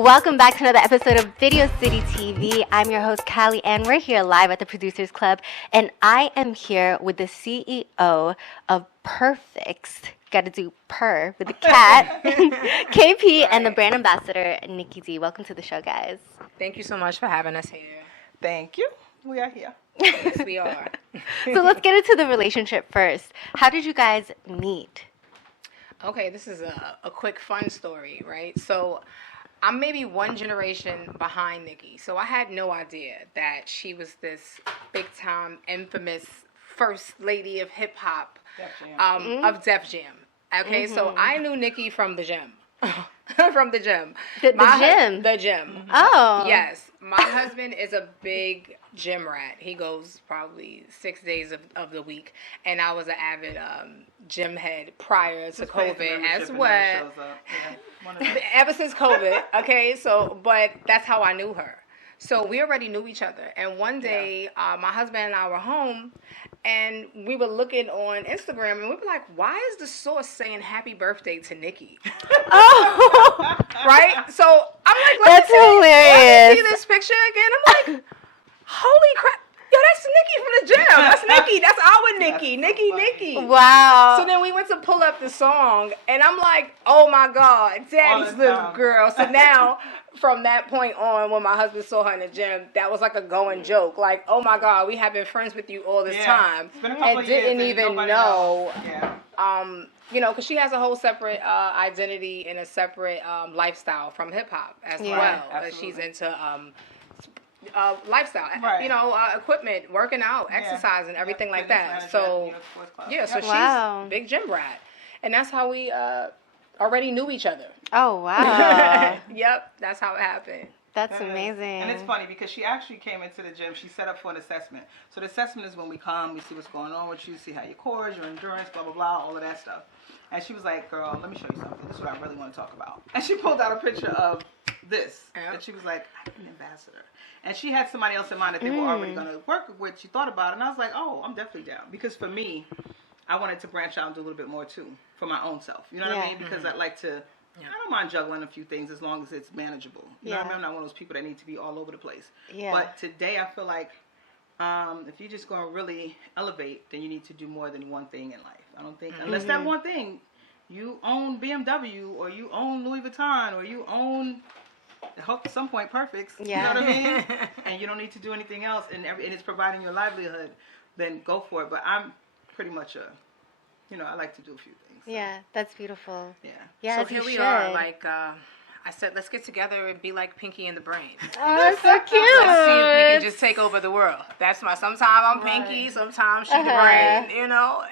Welcome back to another episode of Video City TV. I'm your host, Callie, and we're here live at the Producers Club. And I am here with the CEO of Purfix. Got to do purr with the cat, KP, and the brand ambassador, Nikki D. Welcome to the show, guys. Thank you so much for having us here. Thank you. We are here. Yes, we are. So let's get into the relationship first. How did you guys meet? Okay, this is a quick fun story, right? So I'm maybe one generation behind Nikki. So I had no idea that she was this big-time, infamous first lady of hip-hop, of Def Jam. Okay, so I knew Nikki from the gym. From the gym. The gym? The gym. Oh. Yes. My husband is a big gym rat. He goes probably 6 days of the week. And I was an avid gym head prior to COVID as well. Ever since COVID. Okay, so, but that's how I knew her. So we already knew each other. And one day, my husband and I were home, and we were looking on Instagram, and we were like, why is the source saying happy birthday to Nikki? Oh. Right? So I'm like, That's hilarious. let me see this picture again. I'm like, holy crap. Yo, that's Nikki from the gym. That's Nikki. That's our Nikki. Nikki. Wow. So then we went to pull up the song, and I'm like, oh my God, Daddy's little girl. So now, from that point on, when my husband saw her in the gym, that was like a going joke. Like, oh my God, we have been friends with you all this time. And didn't even know. You know, because she has a whole separate identity and a separate lifestyle from hip hop as well. She's into lifestyle, you know, equipment, working out, exercising, everything like that. So, so she's a big gym rat. And that's how we already knew each other. Oh, wow. Yep, that's how it happened. That's amazing. And it's funny because she actually came into the gym. She set up for an assessment. So the assessment is when we come, we see what's going on with you, see how your core is, your endurance, blah, blah, blah, all of that stuff. And she was like, girl, let me show you something. This is what I really want to talk about. And she pulled out a picture of this. Yep. And she was like, I'm an ambassador. And she had somebody else in mind that they were already going to work with. She thought about it. And I was like, oh, I'm definitely down. Because for me, I wanted to branch out and do a little bit more too for my own self. You know what I mean? Because I'd like to, I don't mind juggling a few things as long as it's manageable. You know what I mean? I'm not one of those people that need to be all over the place. Yeah. But today I feel like if you're just going to really elevate, then you need to do more than one thing in life. I don't think, unless that one thing, you own BMW or you own Louis Vuitton or you own, at some point, Purfix. Yeah. You know what I mean? And you don't need to do anything else and it's providing your livelihood, then go for it. But I'm pretty much I like to do a few things. So. Yeah, that's beautiful. Yeah. Yeah, so here we are, like, I said, let's get together and be like Pinky and the Brain. Oh, that's so cute. Let's see if we can just take over the world. That's sometimes I'm Pinky, sometimes she's the Brain, you know?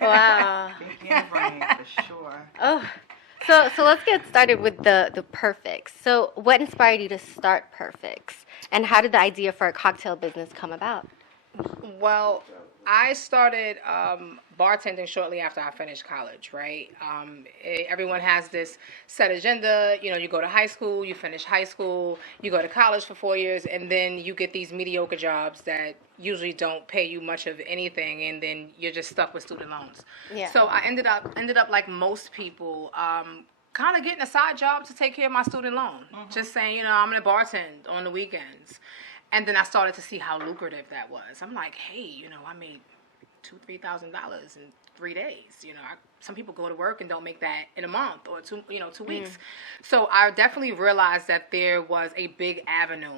Wow. Pinky and the Brain, for sure. Oh, so let's get started with the Purfix. So what inspired you to start Purfix? And how did the idea for a cocktail business come about? Well, I started bartending shortly after I finished college, right? Everyone has this set agenda. You know, you go to high school, you finish high school, you go to college for 4 years, and then you get these mediocre jobs that usually don't pay you much of anything, and then you're just stuck with student loans. Yeah. So I ended up like most people, kind of getting a side job to take care of my student loan. Just saying, I'm going to bartend on the weekends. And then I started to see how lucrative that was. I'm like, hey, I made $2,000-$3,000 in 3 days. Some people go to work and don't make that in a month or 2 weeks. So I definitely realized that there was a big avenue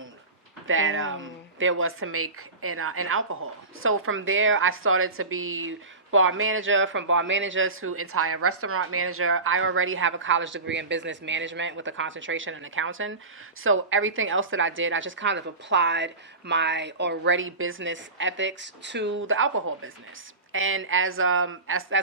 that there was to make in alcohol. So from there, I started to be bar manager, from bar manager to entire restaurant manager. I already have a college degree in business management with a concentration in accounting. So everything else that I did, I just kind of applied my already business ethics to the alcohol business. And as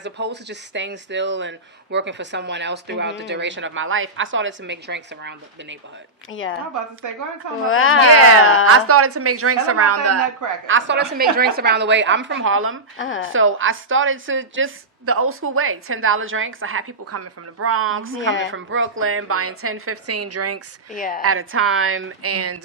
opposed to just staying still and working for someone else throughout the duration of my life, I started to make drinks around the neighborhood. Yeah. I'm about to say, go ahead and tell me Wow. about that. Yeah, I started to make drinks around the make drinks around the way. I'm from Harlem, so I started to just the old school way, $10 drinks. I had people coming from the Bronx, coming from Brooklyn, buying 10, 15 drinks at a time, and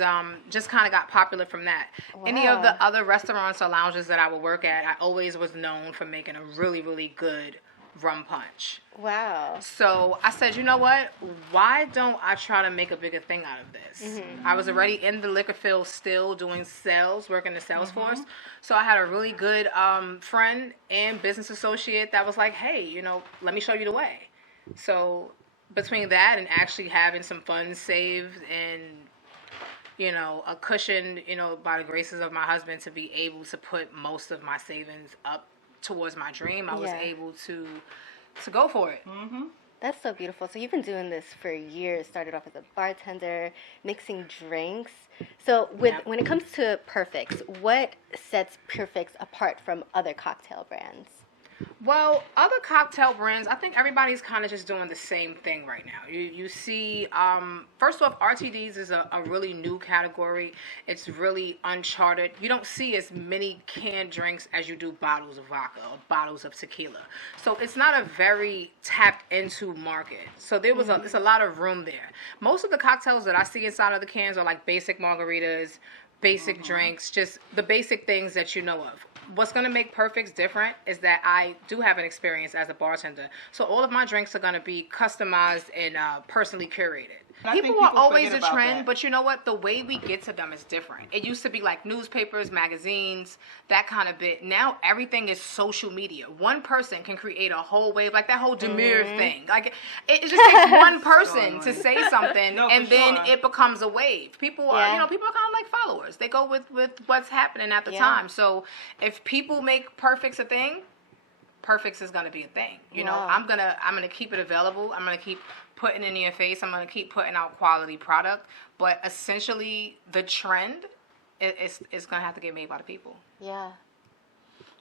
just kind of got popular from that. Wow. Any of the other restaurants or lounges that I would work at, I always was known for making a really, really good rum punch. Wow. So I said, you know what? Why don't I try to make a bigger thing out of this? I was already in the liquor field, still doing sales, working the sales force. So I had a really good friend and business associate that was like, hey, you know, let me show you the way. So between that and actually having some funds saved and, you know, a cushion, you know, by the graces of my husband to be able to put most of my savings up towards my dream, I was able to go for it. That's so beautiful. So you've been doing this for years. Started off as a bartender, mixing drinks. So when it comes to Purfix, what sets Purfix apart from other cocktail brands? Well, other cocktail brands, I think everybody's kind of just doing the same thing right now. You see, first off, RTDs is a really new category. It's really uncharted. You don't see as many canned drinks as you do bottles of vodka or bottles of tequila. So it's not a very tapped into market. So there's a lot of room there. Most of the cocktails that I see inside of the cans are like basic margaritas, basic drinks, just the basic things that you know of. What's going to make Purfix different is that I do have an experience as a bartender. So all of my drinks are going to be customized and personally curated. People are always a trend, but you know what? The way we get to them is different. It used to be like newspapers, magazines, that kind of bit. Now everything is social media. One person can create a whole wave, like that whole Demure thing. Like it just takes one person to say something, and then it becomes a wave. People are, you know, people are kind of like followers. They go with what's happening at the time. So if people make Purfix a thing, Purfix is gonna be a thing. You know, I'm gonna keep it available. I'm gonna keep putting it in your face. I'm gonna keep putting out quality product. But essentially, the trend is gonna have to get made by the people. Yeah.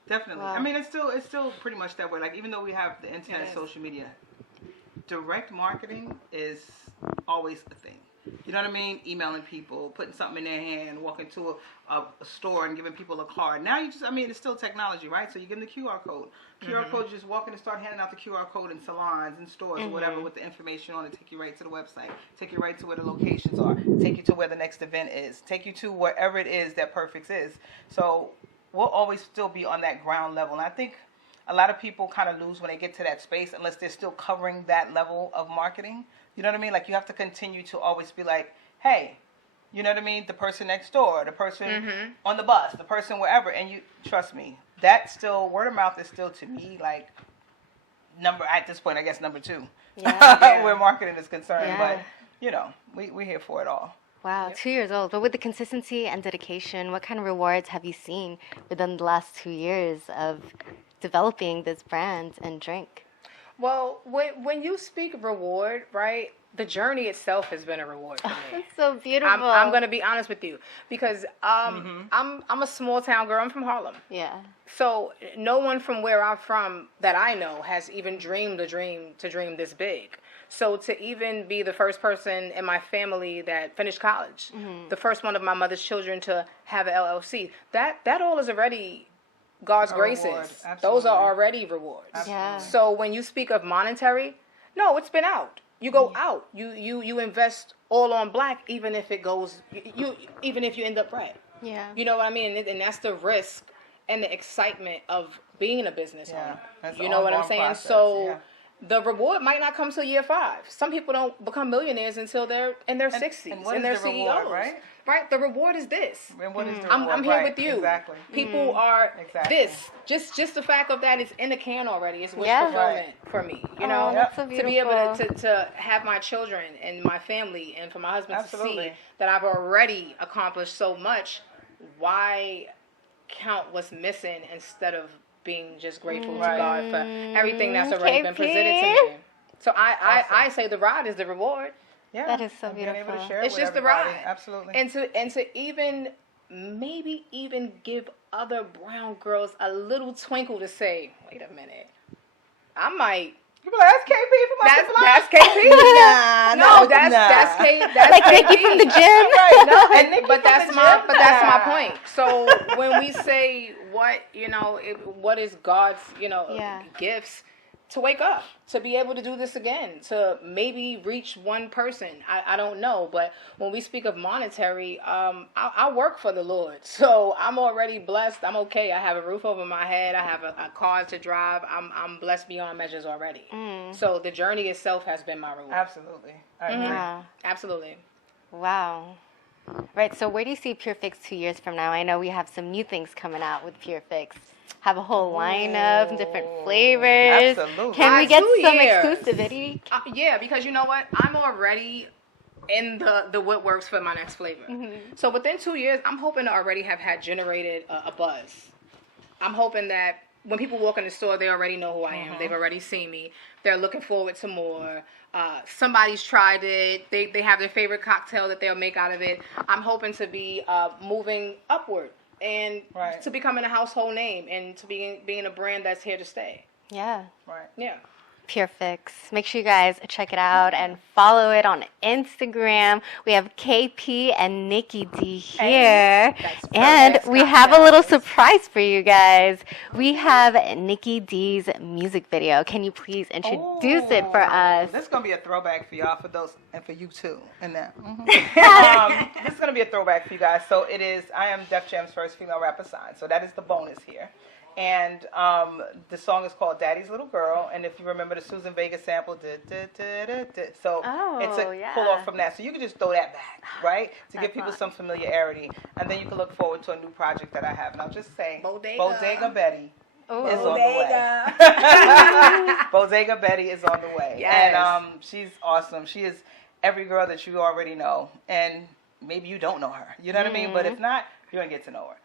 Definitely. Wow. I mean, it's still pretty much that way. Like, even though we have the internet and social media, direct marketing is always a thing. You know what I mean? Emailing people, putting something in their hand, walking to a store and giving people a card. Now it's still technology, right? So you give them the QR code. QR code, you just walk in and start handing out the QR code in salons and stores or whatever with the information on it. Take you right to the website. Take you right to where the locations are. Take you to where the next event is. Take you to wherever it is that Purfix is. So we'll always still be on that ground level. And I think a lot of people kind of lose when they get to that space unless they're still covering that level of marketing. You know what I mean? Like, you have to continue to always be like, hey, you know what I mean? The person next door, the person on the bus, the person wherever. And you, trust me, that still, word of mouth is still, to me, like, at this point, I guess, number 2. Yeah. Where marketing is concerned. Yeah. But, you know, we're here for it all. Wow, 2 years old. But with the consistency and dedication, what kind of rewards have you seen within the last 2 years of developing this brand and drink? Well, when you speak reward, right, the journey itself has been a reward for me. It's so beautiful. I'm going to be honest with you because I'm a small town girl. I'm from Harlem. Yeah. So no one from where I'm from that I know has even dreamed a dream to dream this big. So to even be the first person in my family that finished college, the first one of my mother's children to have an LLC, that all is already God's graces. Those are already rewards. Yeah. So when you speak of monetary, no, it's been out. You go out. You invest all on black, even if it goes. Even if you end up red. Yeah. You know what I mean? And that's the risk and the excitement of being a business owner. You know what I'm saying? Process, so the reward might not come till year 5. Some people don't become millionaires until they're in their 60s and they're CEOs. Reward, right? The reward is this. And what is the reward? I'm here with you. Exactly. People are this. Just the fact of that it's in the can already. It's wish fulfillment for me. You know, that's so to be able to have my children and my family and for my husband to see that I've already accomplished so much. Why count what's missing instead of being just grateful to God for everything that's already been presented to me? So I say the ride is the reward. Yeah, that is so beautiful. Able to share it's with just the ride. Absolutely. And to even maybe even give other brown girls a little twinkle to say, wait a minute, I might. You be like, that's KP from my That's KP. That's KP. That's like Nikki from the gym. Right. No, and Nikki but that's my point. So when we say what is God's gifts, to wake up, to be able to do this again, to maybe reach one person. I don't know, but when we speak of monetary, I work for the Lord, so I'm already blessed. I'm okay. I have a roof over my head. I have a car to drive. I'm blessed beyond measures already. So the journey itself has been my reward. Absolutely. I agree. Wow. Absolutely. Wow. Right, so where do you see Purfix 2 years from now? I know we have some new things coming out with Purfix. Have a whole lineup, different flavors. Absolutely. Can we get 2 some years. exclusivity? Yeah, because you know what? I'm already in the what works for my next flavor. So within 2 years, I'm hoping to already have had generated a buzz. I'm hoping that when people walk in the store, they already know who I am. They've already seen me. They're looking forward to more. Somebody's tried it. They have their favorite cocktail that they'll make out of it. I'm hoping to be moving upward and to becoming a household name and to being a brand that's here to stay. Yeah. Right. Yeah. Purfix. Make sure you guys check it out and follow it on Instagram. We have KP and Nikki D here. And we have a little surprise for you guys. We have Nikki D's music video. Can you please introduce it for us? This is going to be a throwback for y'all, for those, and for you too. And that. This is going to be a throwback for you guys. So it is, I am Def Jam's first female rapper signed. So that is the bonus here. And the song is called Daddy's Little Girl. And if you remember the Susan Vega sample, so it's a pull off from that. So you can just throw that back, right? To give people some familiarity. And then you can look forward to a new project that I have. And I'll just say, Bodega Betty is on the way. Bodega Betty is on the way. Yes. And she's awesome. She is every girl that you already know. And maybe you don't know her. You know what I mean? But if not, you're going to get to know her.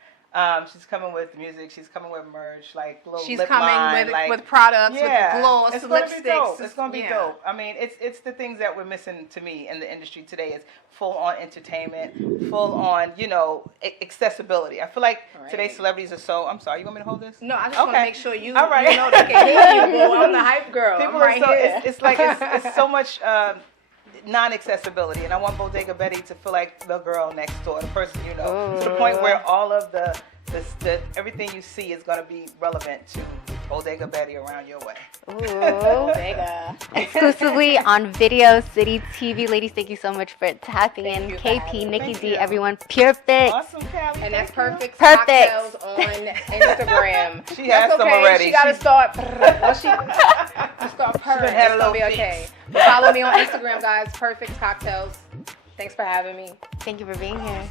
She's coming with music. She's coming with merch, like little She's lip coming line, with products, with gloss, it's gonna be dope. lipsticks. It's gonna be dope. I mean, it's the things that we're missing to me in the industry today. Is full on entertainment, full on accessibility. I feel like today's celebrities are so. I'm sorry, you want me to hold this? No, I just want to make sure you. All right. You know they can hear you. Bro. I'm the hype girl. People I'm right are so. here. It's like it's so much. Non-accessibility, and I want Bodega Betty to feel like the girl next door, the person you know, to the point where all of the everything you see is going to be relevant to Bodega Betty around your way. Ooh. Bodega. Exclusively on Video City TV. Ladies, thank you so much for tapping in. you for KP, having Nikki Thank D, you. everyone. Purfix. Awesome, Callie. And that's Thank Purfix Purfix. Cocktails on Instagram. She has that's some okay. already. She got to start. Well, she start purring. had a It's gonna be little okay. But follow me on Instagram, guys. Purfix Cocktails. Thanks for having me. Thank you for being here.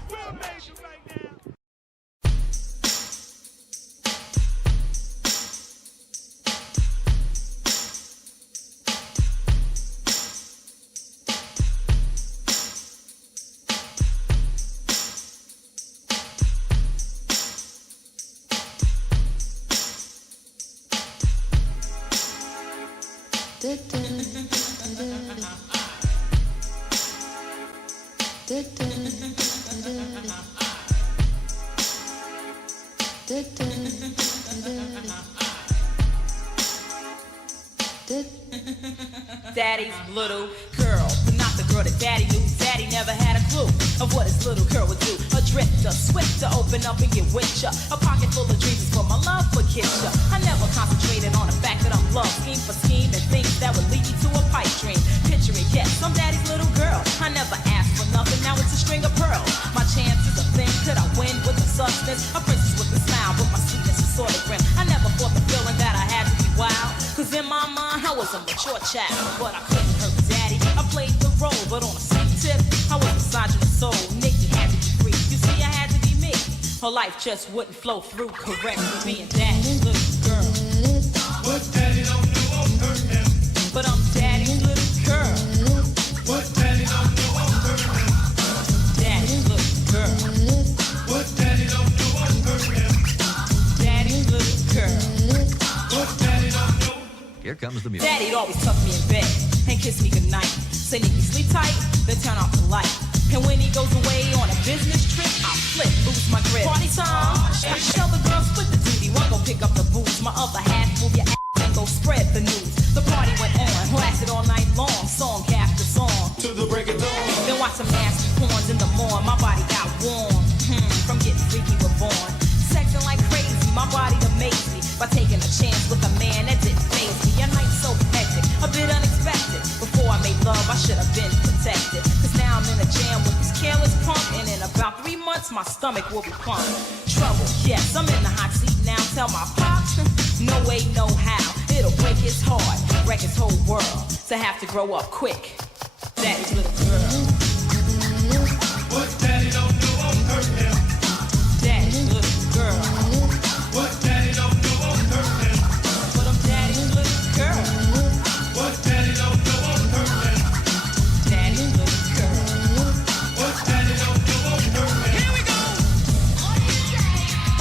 Daddy's little girl, but not the girl that daddy knew. Daddy never had a clue of what his little girl would do. A drifter, swift to open up and get with ya. A pocket full of dreams for my love for Kisha. I never concentrated on the fact that I'm loved. Scheme for scheme and things that would lead me to a pipe dream. Picture it, yes, I'm daddy's little girl. I never asked for nothing, now it's a string of pearls. My chances are thin, could I win with the substance? A princess with a smile, but my sweetness is sort of grim. I never fought the feeling that I had to be wild. Cause in my mind, I was a mature child, but I couldn't hurt daddy. I played the role, but on a same tip, I was misogynist soul. Nikki had to be free. You see, I had to be me. Her life just wouldn't flow through correctly. Being daddy's little girl. What daddy don't know won't hurt him. But I'm daddy's little girl. What daddy don't know won't hurt him. Daddy's little girl. What daddy don't know won't hurt him. Daddy's little girl. What daddy don't know. Here comes the music. Daddy'd always tuck me in bed and kiss me goodnight. Say, Nikki, sleep tight, then turn off the light. And when he goes away on a business trip, I flip, lose my grip. Party time, I tell the girls split the duty. One go pick up the booze, my other half move your ass and go spread the news. The party went on, lasted all night long, song after song. To the break of dawn. Then watch some nasty porns in the morn. My body got warm from getting freaky with born. Sexing like crazy, my body amazed me by taking a chance with a man that didn't faze me. A night so box, my stomach will be plumb. Trouble, yes, I'm in the hot seat now. Tell my pops, no way, no how. It'll break his heart, wreck his whole world. To have to grow up quick. Daddy's little girl. What daddy don't know won't hurt him. Daddy's little girl. What daddy don't know won't hurt him. But I'm daddy's little girl. What daddy don't know won't hurt him. Daddy's little girl. What daddy don't know won't hurt him. Here we go. What do you say?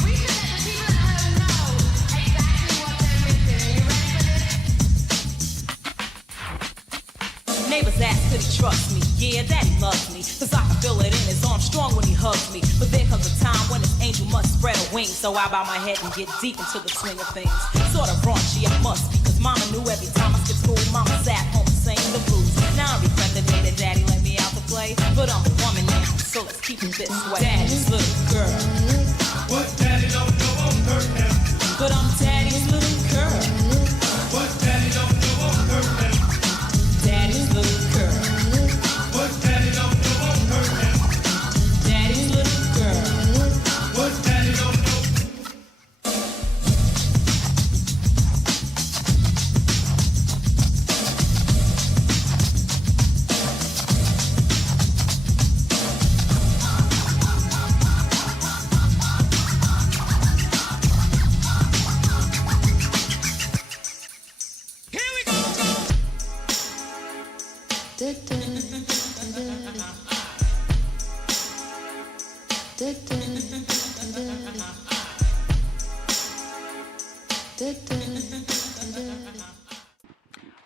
We should let the people at home know exactly what they're missing. Are you ready for this? Neighbors ask, could he trust me? Yeah, daddy loves me. Cause I can feel it in his arms strong when he hugs me. But there comes a time when his angel must spread her wings. So I bow my head and get deep into the swing of things. Sort of raunchy, I must be. Cause mama knew every time I skipped school, mama sat home singing the blues. Now I regret the day that daddy let me out to play. But I'm a woman now, so let's keep it this way. Daddy's little girl. What daddy don't know won't hurt him. But I'm daddy's little girl. What daddy don't know won't hurt him. Daddy's little girl. What daddy don't know won't hurt him. Daddy's little girl. What daddy don't know. Here we go.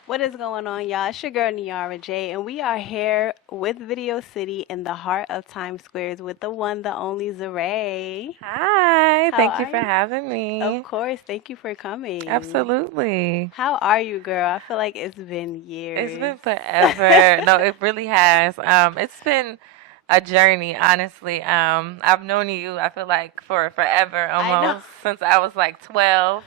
What is going on, y'all? It's your girl Niara J, and we are here with Video City in the heart of Times Squares with the one, the only Zaraye. Hi, How thank you are for you? having me. Of course, thank you for coming. Absolutely. How are you, girl? I feel like it's been years. It's been forever. No, it really has. It's been a journey, honestly. I've known you, I feel like, for forever I know. almost, since I was like 12.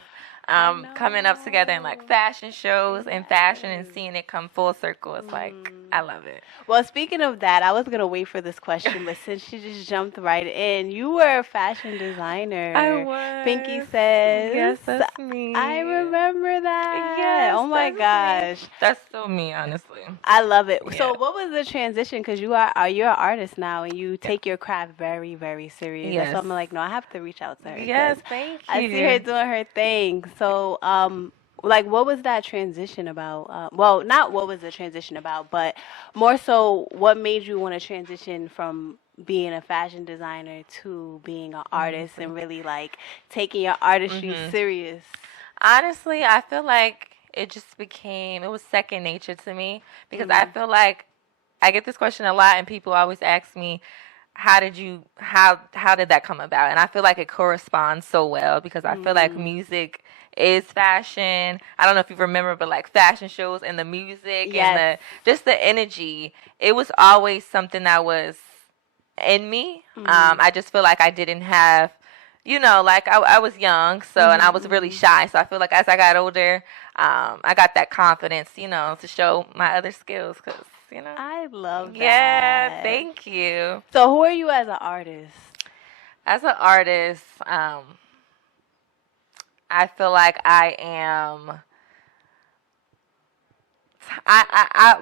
Coming up together in like fashion shows and fashion and seeing it come full circle. It's like, I love it. Well, speaking of that, I was going to wait for this question, but since she just jumped right in, you were a fashion designer. I was. Pinky says. Yes, that's me. I remember that. Yes, Oh my that's gosh. That's so me, honestly. I love it. Yeah. So what was the transition? Because you're an artist now and you take your craft very, very serious. Yes. So I'm like, no, I have to reach out to her. Yes, 'cause thank you. I see her doing her thing. So, like, what was that transition about? Well, not what was the transition about, but more so what made you want to transition from being a fashion designer to being an artist and really, like, taking your artistry serious? Honestly, I feel like it was second nature to me because I feel like I get this question a lot and people always ask me, how did that come about? And I feel like it corresponds so well because I feel like music is fashion. I don't know if you remember, but like fashion shows and the music and just the energy, it was always something that was in me. I just feel like I didn't have, like I was young, so and I was really shy. So I feel like as I got older, I got that confidence, to show my other skills because, I love that. Yeah, thank you. So who are you as an artist? As an artist, I feel like I am.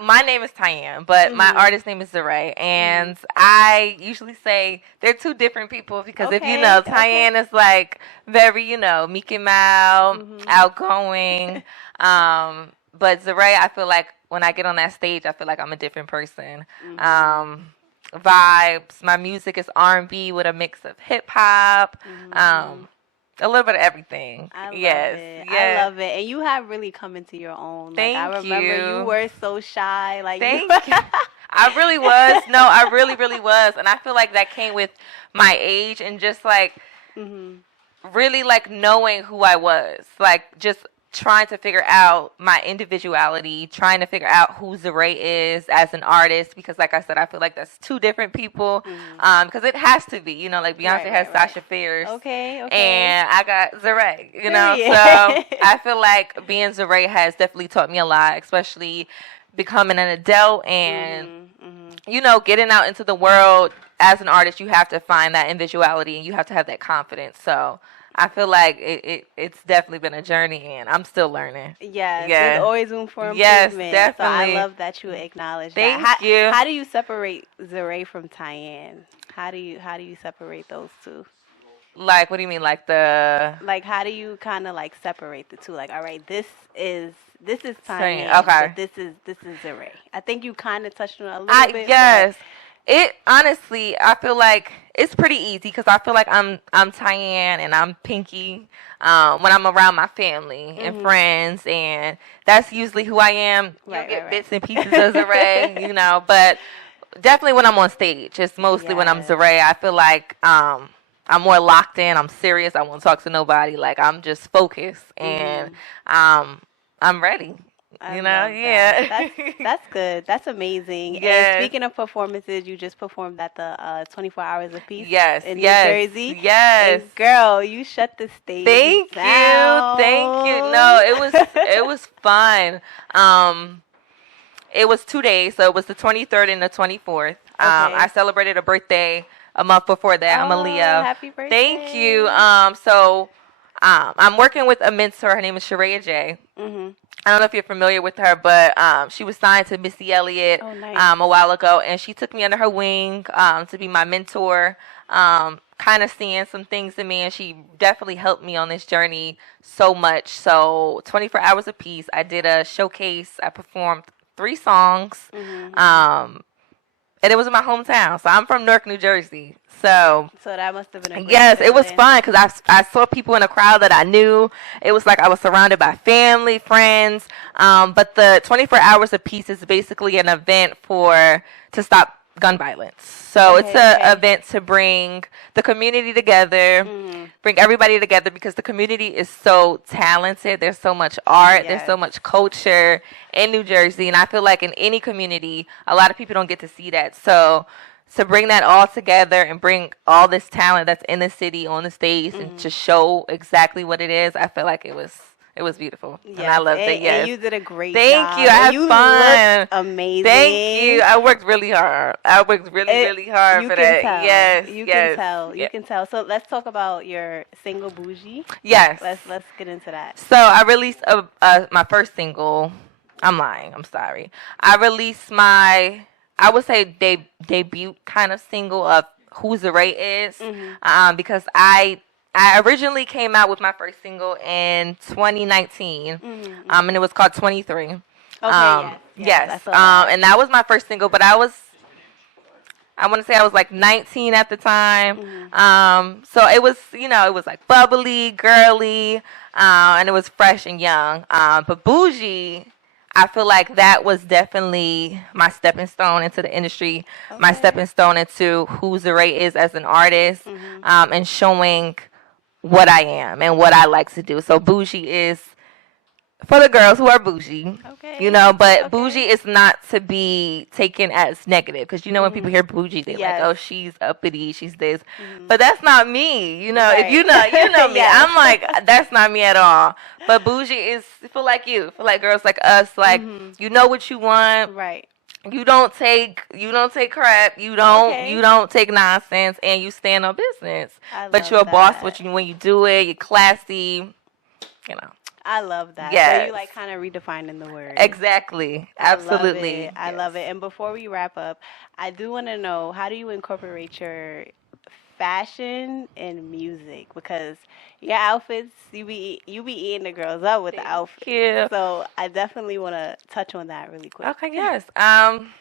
My name is Tyann, but my artist name is Zaraye, and I usually say they're two different people because if you know, Tyann is like very, meek and mild, outgoing, but Zaraye, I feel like when I get on that stage, I feel like I'm a different person. Vibes, my music is R&B with a mix of hip hop. A little bit of everything. I love it. Yes. I love it. And you have really come into your own. Thank I remember you. you were so shy. Like Thank you. I really was. No, I really, really was. And I feel like that came with my age and just like really like knowing who I was. Like just trying to figure out my individuality, trying to figure out who Zaraye is as an artist, because like I said, I feel like that's two different people, because it has to be, like Beyonce has Sasha Fierce, Okay. and I got Zaraye, Period. so I feel like being Zaraye has definitely taught me a lot, especially becoming an adult and, getting out into the world, as an artist, you have to find that individuality and you have to have that confidence. So I feel like it's definitely been a journey, and I'm still learning. Yes, Yeah. there's always room for Yes, improvement. definitely. So I love that you acknowledge Thank that. you. How do you separate Zaraye from Tyann? How do you separate those two? Like, what do you mean? Like the Like, how do you kind of like separate the two? Like, all right, this is Tyann, Tyann, okay. but this is Zaraye. I think you kind of touched on it a little bit. yes. It honestly, I feel like it's pretty easy because I feel like I'm Tyann and I'm Pinky when I'm around my family and friends, and that's usually who I am. You'll get bits and pieces of Zaraye, you know, but definitely when I'm on stage, it's mostly when I'm Yes. Zaraye. I feel like I'm more locked in. I'm serious. I won't talk to nobody. Like, I'm just focused and I'm ready. I You know, love yeah. that. That's good. That's amazing. Yes. And speaking of performances, you just performed at the 24 Hours of Peace Yes, in yes, New Jersey. yes. And girl, you shut the stage Thank down. you, thank you. No, it was fun. It was 2 days, so it was the 23rd and the 24th. I celebrated a birthday a month before that. I'm a Leo. Happy birthday. Thank you. I'm working with a mentor. Her name is Zaraye J. I don't know if you're familiar with her, but she was signed to Missy Elliott a while ago, and she took me under her wing to be my mentor, kind of seeing some things in me, and she definitely helped me on this journey so much. So 24 Hours of Peace, I did a showcase. I performed 3 songs, and it was in my hometown. So I'm from Newark, New Jersey. So that must have been a great yes, it was feeling. fun because I saw people in a crowd that I knew. It was like I was surrounded by family, friends. But the 24 Hours of Peace is basically an event to stop gun violence. So it's an event to bring the community together, bring everybody together because the community is so talented. There's so much art. Yes. There's so much culture in New Jersey. And I feel like in any community, a lot of people don't get to see that. So to bring that all together and bring all this talent that's in the city on the stage and to show exactly what it is, I feel like it was beautiful. Yes. And I loved it. Yes. And you did a great job. Thank you. I had you fun. looked amazing. Thank you. I worked really hard. I worked really hard you for can that. Tell. Yes. You yes. can tell. You Yeah. can tell. So let's talk about your single Bougie. Yes. Let's get into that. So I released my first single. I'm lying. I'm sorry. I released my, I would say, debut kind of single of Who Zaraye Is, because I originally came out with my first single in 2019, and it was called 23. Okay, yes. I saw that. And that was my first single, but I want to say I was like 19 at the time. So it was, it was like bubbly, girly, and it was fresh and young. But Bougie, I feel like that was definitely my stepping stone into the industry, my stepping stone into who Zaraye is as an artist, and showing what I am and what I like to do. So Bougie is for the girls who are bougie, but bougie is not to be taken as negative, because when people hear bougie, they like, oh, she's uppity, she's this, but that's not me. If you know me, I'm like, that's not me at all. But bougie is for like girls like us, like you know what you want, Right. You don't take crap. You don't take nonsense, and you stand on business. But you're a boss when you do it. You're classy. I love that. Yes. So you like kind of redefining the word. Exactly. Absolutely. I love it. And before we wrap up, I do want to know, how do you incorporate your fashion and music? Because your outfits, you be eating the girls up with the outfits. you. So I definitely want to touch on that really quick. Okay. Yes. I'm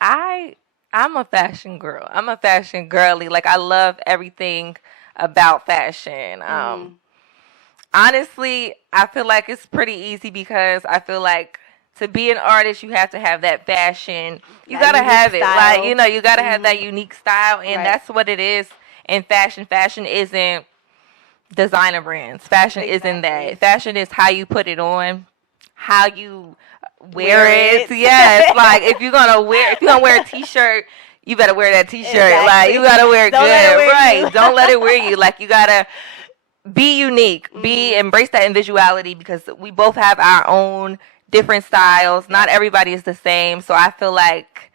a fashion girl. I'm a fashion girly. Like, I love everything about fashion. Honestly, I feel like it's pretty easy because I feel like to be an artist, you have to have that fashion. You That gotta have unique it. style. Like, you gotta have that unique style, and Right. that's what it is in fashion. Fashion isn't designer brands. Fashion isn't that. Fashion is how you put it on, how you wear it. Yes, like if you're gonna wear a t-shirt, you better wear that t-shirt. Exactly. Like, you gotta wear it Don't let it good, wear right? you. Don't let it wear you. Like, you gotta be unique. Embrace that individuality, because we both have our own different styles. Not everybody is the same. So I feel like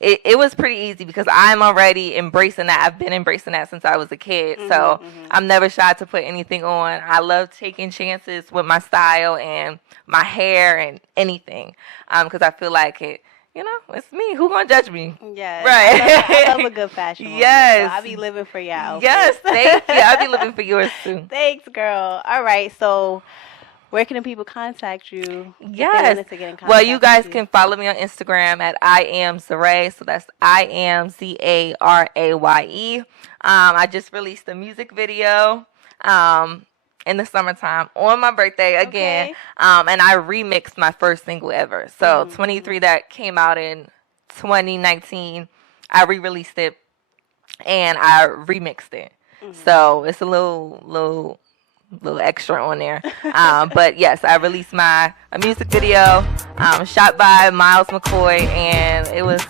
it was pretty easy because I'm already embracing that. I've been embracing that since I was a kid. So I'm never shy to put anything on. I love taking chances with my style and my hair and anything because I feel like it. You know, it's me. Who gonna judge me? Yes. Right. I love a good fashion moment. Yes. So I'll be living for your outfit. Yes, thank you. I'll be living for yours too. Thanks, girl. All right, so where can the people contact you? if they Yes. wanted to get in Well, contact you with guys can follow me on Instagram at I am Zaraye. So that's IamZaraye. I just released a music video in the summertime on my birthday again. Okay. And I remixed my first single ever. So 23 that came out in 2019, I re-released it and I remixed it. So it's a little extra on there. But yes, I released a music video shot by Miles McCoy, and it was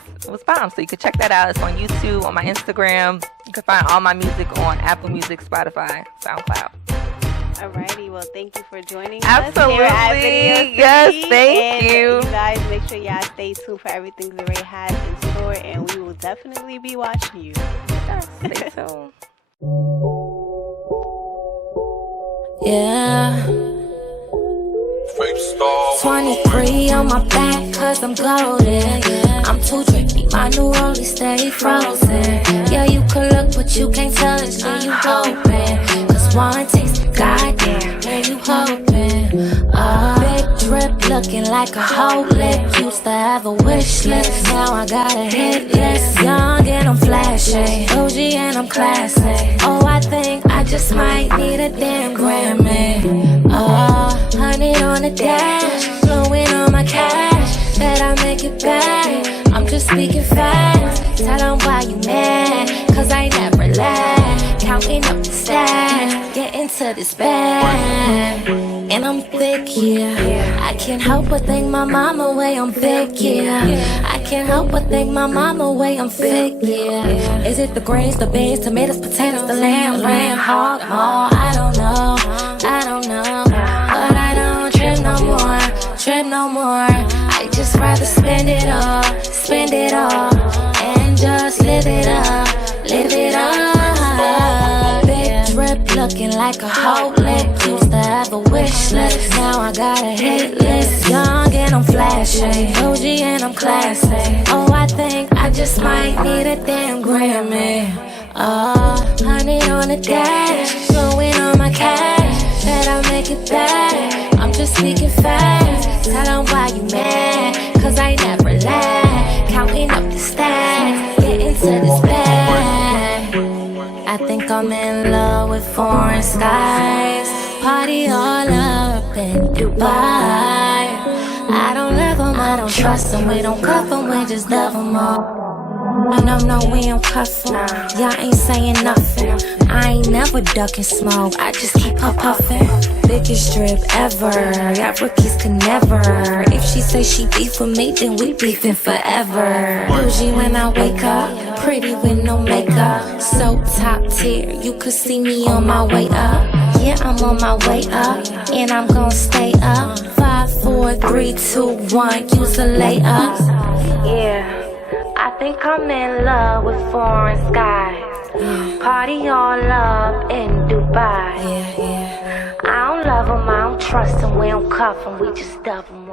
bomb. So you can check that out. It's on YouTube, on my Instagram. You can find all my music on Apple Music, Spotify, SoundCloud. Alrighty, well, thank you for joining us. Absolutely. Here at Video City. Yes, thank And you. You guys, make sure y'all stay tuned for everything Zaraye has in store, and we will definitely be watching you. Yes, stay tuned. Yeah. 23 on my back, cause I'm golden. I'm too drippy, my new rollie stay frozen. Yeah, you could look, but you can't touch me, you hoping. Cause one taste, goddamn, yeah, you hoping. Big drip, looking like a whole lip. Used to have a wish list, now I got a hit list. Young and I'm flashy, OG and I'm classy. Oh, I think I just might need a damn Grammy. 100 on the dash, blowing on my cash. Bet I make it back, I'm just speaking fast. Tell them why you mad, cause I never laugh. Counting up the stacks, getting to this bag. And I'm thick, yeah. I can't help but think my mama way I'm thick, yeah. I can't help but think my mama way I'm thick, yeah. Is it the grains, the beans, tomatoes, potatoes, the lamb, ram, hog, maw? I don't know, I don't know. But I don't trip no more. I just rather spend it all, and just live it up. Big drip, looking like a whole lip. Used to have a wish list, now I got a hit list. Young and I'm flashy, OG and I'm classy. Oh, I think I just might need a damn Grammy. 100 on the dash, blowing on my cash. Bet I make it back, I'm just speaking fast. Tell them why you mad, cause I never laugh. Counting up the stacks, getting to this bag. I think I'm in love with foreign skies. Party all up in Dubai. I don't love them, I don't trust them. We don't cuff them, we just love them all. And no, we don't cuff them. Y'all ain't saying nothing. I ain't never ducking smoke, I just keep her puffin'. Biggest drip ever, y'all rookies could never. If she say she beef with me, then we beefin' forever. Bougie when I wake up, pretty with no makeup. So top tier, you could see me on my way up. Yeah, I'm on my way up, and I'm gon' stay up. 5, 4, 3, 2, 1, use a layup. Yeah. I think I'm in love with foreign skies. Party all up in Dubai. I don't love them, I don't trust them, we don't cuff them, we just dub them.